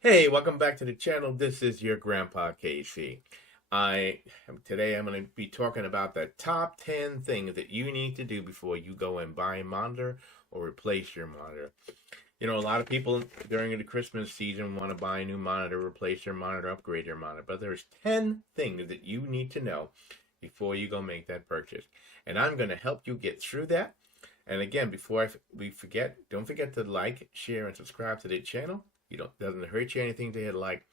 Hey, welcome back to the channel. This is your Grandpa Casey. Today I'm going to be talking about the top 10 things that you need to do before you go and buy a monitor or replace your monitor. You know, a lot of people during the Christmas season want to buy a new monitor, replace their monitor, upgrade their monitor, but there's 10 things that you need to know before you go make that purchase. And I'm going to help you get through that. And again, we forget, don't forget to like, share, and subscribe to the channel. You don't doesn't hurt you anything to hit like,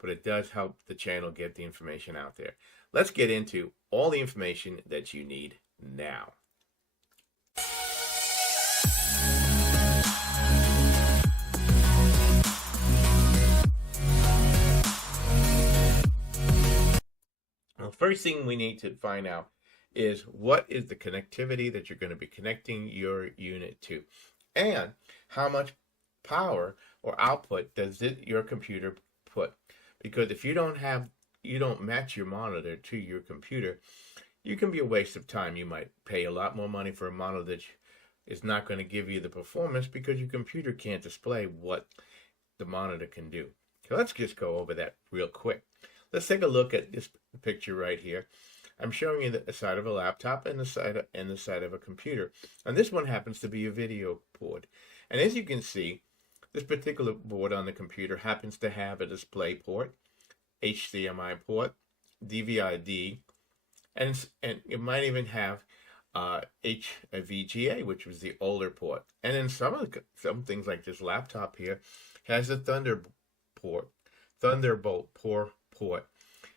but it does help the channel get the information out there. Let's get into all the information that you need now. Well, first thing we need to find out is what is the connectivity that you're going to be connecting your unit to, and how much power or output does your computer put. Because if you don't match your monitor to your computer, you can be a waste of time. You might pay a lot more money for a monitor that is not going to give you the performance because your computer can't display what the monitor can do. So let's just go over that real quick. Let's take a look at this picture right here. I'm showing you the side of a laptop and the side of a computer. And this one happens to be a video board. And as you can see, this particular board on the computer happens to have a display port, HDMI port, DVI-D, and it might even have a VGA, which was the older port. And then some things like this laptop here has a Thunderbolt port.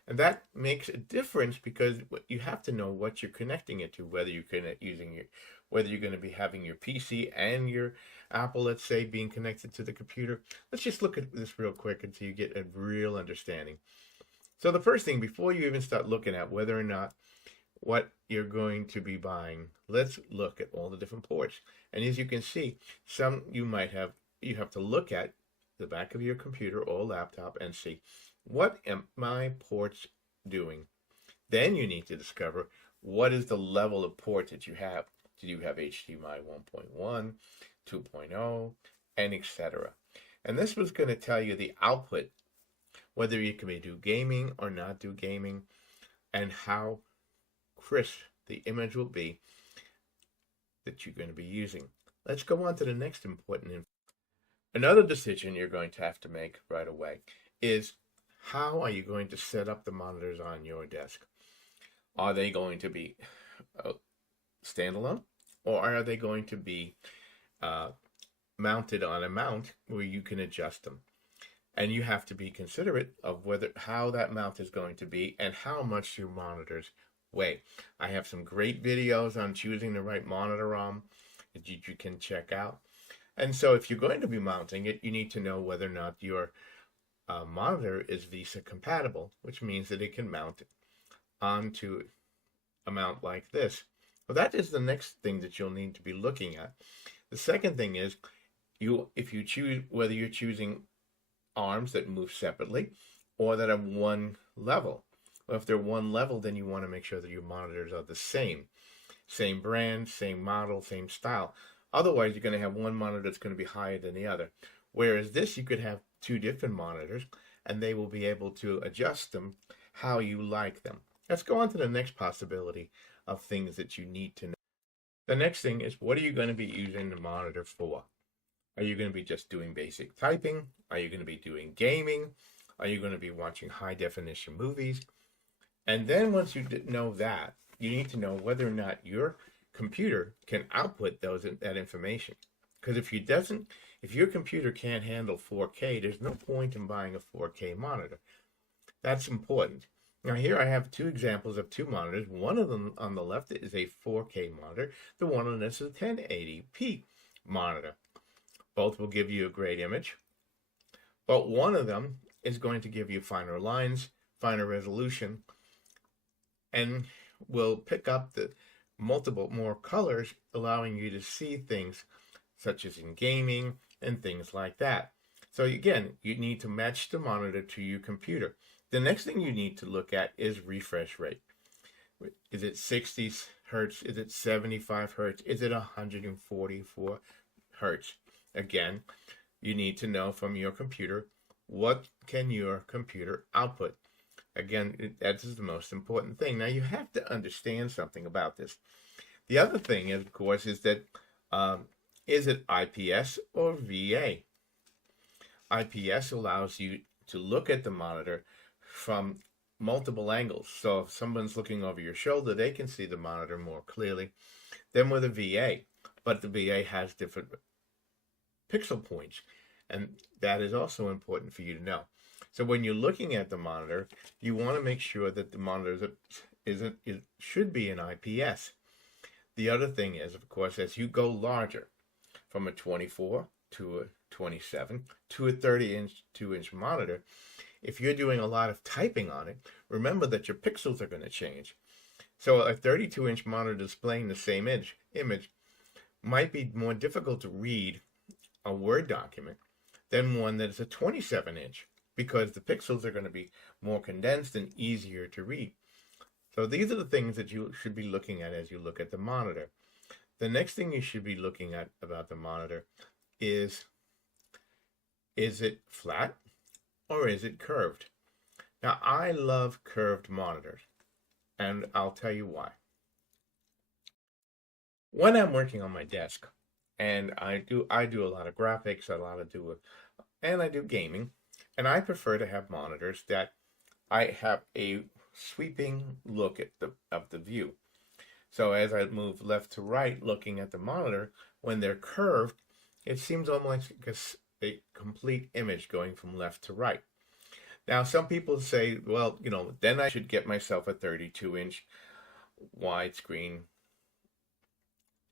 And that makes a difference because you have to know what you're connecting it to, whether you're whether you're going to be having your PC and your Apple, let's say, being connected to the computer. Let's just look at this real quick until you get a real understanding. So the first thing, before you even start looking at whether or not what you're going to be buying, let's look at all the different ports. And as you can see, you have to look at the back of your computer or laptop and see, what am my ports doing? Then you need to discover what is the level of port that you have. Do you have HDMI 1.1, 2.0, and etc.? And this was going to tell you the output, whether you can do gaming or not do gaming, and how crisp the image will be that you're going to be using. Let's go on to the next important information. Another decision you're going to have to make right away is, how are you going to set up the monitors on your desk? Are they going to be standalone, or are they going to be mounted on a mount where you can adjust them? And you have to be considerate of how that mount is going to be and how much your monitors weigh. I have some great videos on choosing the right monitor arm that you can check out. And so if you're going to be mounting it, you need to know whether or not your monitor is VESA compatible, which means that it can mount onto a mount like this. Well, that is the next thing that you'll need to be looking at. The second thing is, if you choose whether you're choosing arms that move separately or that are one level. Well, if they're one level, then you want to make sure that your monitors are the same brand, same model, same style. Otherwise, you're going to have one monitor that's going to be higher than the other. Whereas this, you could have two different monitors, and they will be able to adjust them how you like them. Let's go on to the next possibility of things that you need to know. The next thing is, what are you going to be using the monitor for? Are you going to be just doing basic typing? Are you going to be doing gaming? Are you going to be watching high definition movies? And then once you know that, you need to know whether or not your computer can output that information. Because if your computer can't handle 4K, there's no point in buying a 4K monitor. That's important. Now here I have two examples of two monitors. One of them on the left is a 4K monitor. The one on this is a 1080p monitor. Both will give you a great image, but one of them is going to give you finer lines, finer resolution, and will pick up the multiple more colors, allowing you to see things such as in gaming and things like that. So again, you need to match the monitor to your computer. The next thing you need to look at is refresh rate. Is it 60 hertz? Is it 75 hertz? Is it 144 hertz? Again, you need to know from your computer what can your computer output? Again, that is the most important thing. Now, you have to understand something about this. The other thing, of course, is that um, is it IPS or VA? IPS allows you to look at the monitor from multiple angles. So if someone's looking over your shoulder, they can see the monitor more clearly than with a VA. But the VA has different pixel points, and that is also important for you to know. So when you're looking at the monitor, you want to make sure that the monitor it should be an IPS. The other thing is, of course, as you go larger, from a 24 to a 27 to a 32-inch monitor, if you're doing a lot of typing on it, remember that your pixels are going to change. So a 32-inch monitor displaying the same image might be more difficult to read a Word document than one that is a 27-inch, because the pixels are going to be more condensed and easier to read. So these are the things that you should be looking at as you look at the monitor. The next thing you should be looking at about the monitor is it flat or is it curved? Now, I love curved monitors, and I'll tell you why. When I'm working on my desk, and I do a lot of graphics, and I do gaming, and I prefer to have monitors that I have a sweeping look at the view. So as I move left to right looking at the monitor, when they're curved, it seems almost like a complete image going from left to right. Now, some people say, well, then I should get myself a 32-inch widescreen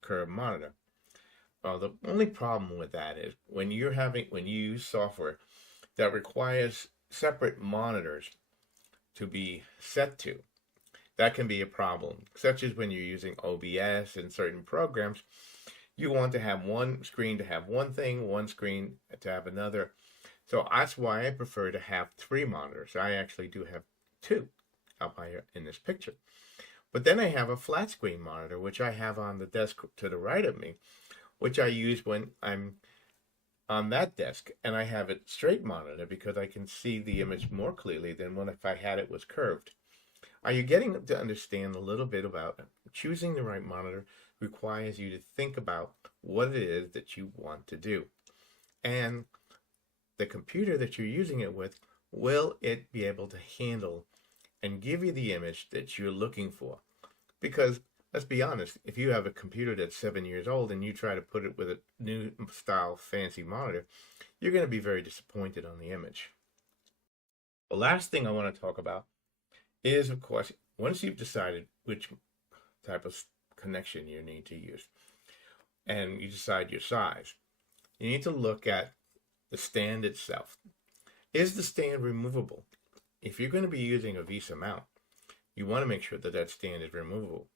curved monitor. Well, the only problem with that is when you use software that requires separate monitors to be set to, that can be a problem, such as when you're using OBS and certain programs. You want to have one screen to have one thing, one screen to have another. So that's why I prefer to have 3 monitors. I actually do have 2 up here in this picture. But then I have a flat screen monitor, which I have on the desk to the right of me, which I use when I'm on that desk, and I have it straight monitor because I can see the image more clearly than if I had it was curved. Are you getting to understand a little bit about choosing the right monitor requires you to think about what it is that you want to do? And the computer that you're using it with, will it be able to handle and give you the image that you're looking for? Because let's be honest, if you have a computer that's 7 years old and you try to put it with a new style fancy monitor, you're going to be very disappointed on the image. The last thing I want to talk about is, of course, once you've decided which type of connection you need to use and you decide your size, you need to look at the stand itself. Is the stand removable? If you're going to be using a VESA mount, you want to make sure that that stand is removable.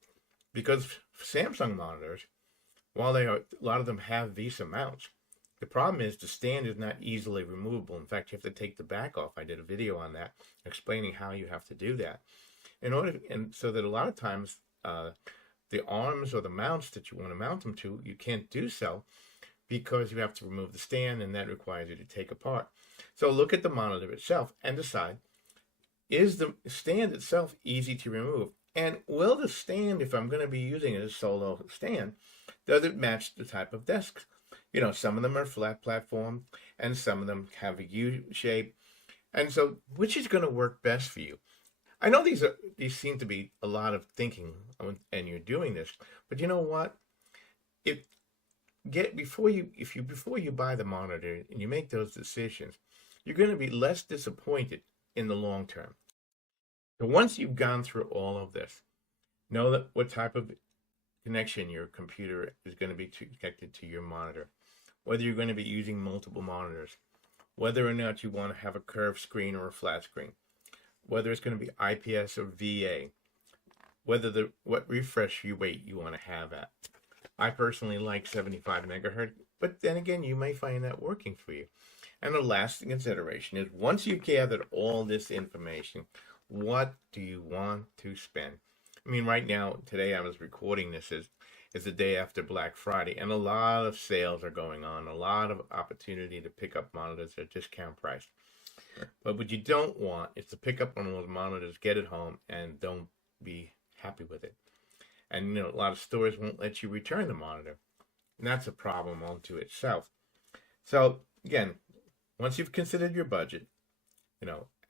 Because Samsung monitors, while a lot of them have VESA mounts, the problem is the stand is not easily removable. In fact, you have to take the back off. I did a video on that explaining how you have to do that. And so that a lot of times the arms or the mounts that you want to mount them to, you can't do so because you have to remove the stand, and that requires you to take apart. So look at the monitor itself and decide, is the stand itself easy to remove? And will the stand, if I'm going to be using it as a solo stand, does it match the type of desk? Some of them are flat platform, and some of them have a U shape. And so, which is going to work best for you? I know these seem to be a lot of thinking, and you're doing this, but you know what? Before you buy the monitor and you make those decisions, you're going to be less disappointed in the long term. So once you've gone through all of this, know that what type of connection your computer is going to be connected to your monitor, whether you're going to be using multiple monitors, whether or not you want to have a curved screen or a flat screen, whether it's going to be IPS or VA, what refresh rate you want to have at. I personally like 75 megahertz, but then again, you may find that working for you. And the last consideration is, once you've gathered all this information, what do you want to spend? I mean, right now, today I was recording this is the day after Black Friday, and a lot of sales are going on, a lot of opportunity to pick up monitors at discount price. But what you don't want is to pick up one of those monitors, get it home, and don't be happy with it. And a lot of stores won't let you return the monitor. And that's a problem unto itself. So again, once you've considered your budget,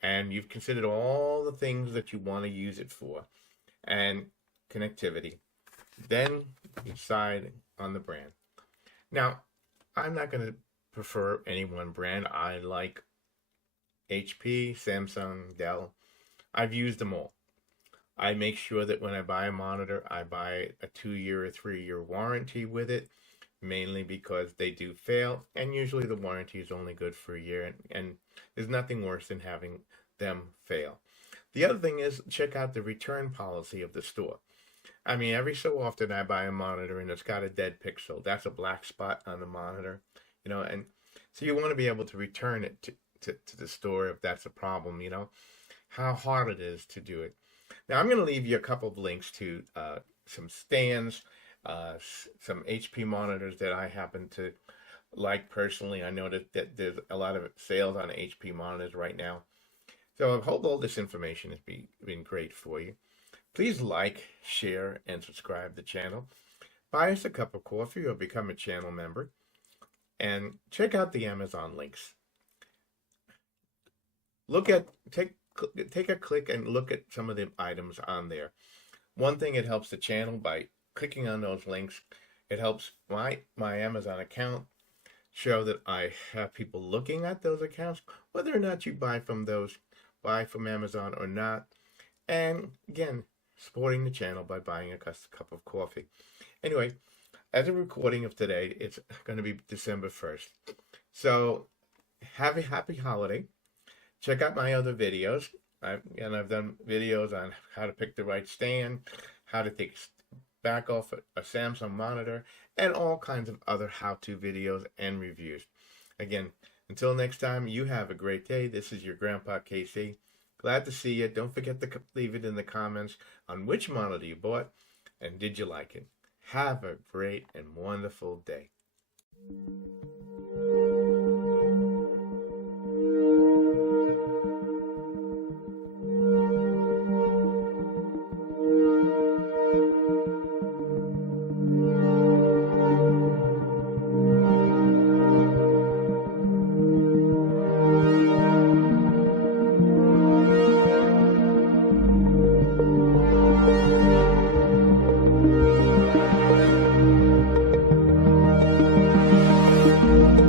and you've considered all the things that you want to use it for, and connectivity, then you decide on the brand. Now, I'm not going to prefer any one brand. I like HP, Samsung, Dell. I've used them all. I make sure that when I buy a monitor, I buy a 2-year or 3-year warranty with it, mainly because they do fail, and usually the warranty is only good for a year, and there's nothing worse than having them fail. The other thing is, check out the return policy of the store. I mean, every so often I buy a monitor and it's got a dead pixel. That's a black spot on the monitor, and so you want to be able to return it to the store if that's a problem, how hard it is to do it. Now, I'm going to leave you a couple of links to some stands, some HP monitors that I happen to like personally. I know that there's a lot of sales on HP monitors right now. So I hope all this information has been great for you. Please like, share, and subscribe to the channel. Buy us a cup of coffee or become a channel member. And check out the Amazon links. Take a click and look at some of the items on there. One thing, it helps the channel by clicking on those links. It helps my Amazon account show that I have people looking at those accounts, whether or not you buy from Amazon or not. And again, supporting the channel by buying a cup of coffee. Anyway, as a recording of today, it's going to be December 1st. So have a happy holiday. Check out my other videos. I've done videos on how to pick the right stand, how to take back off a Samsung monitor, and all kinds of other how-to videos and reviews. Again, until next time, you have a great day. This is your Grandpa KC. Glad to see you. Don't forget to leave it in the comments on which monitor you bought and did you like it. Have a great and wonderful day.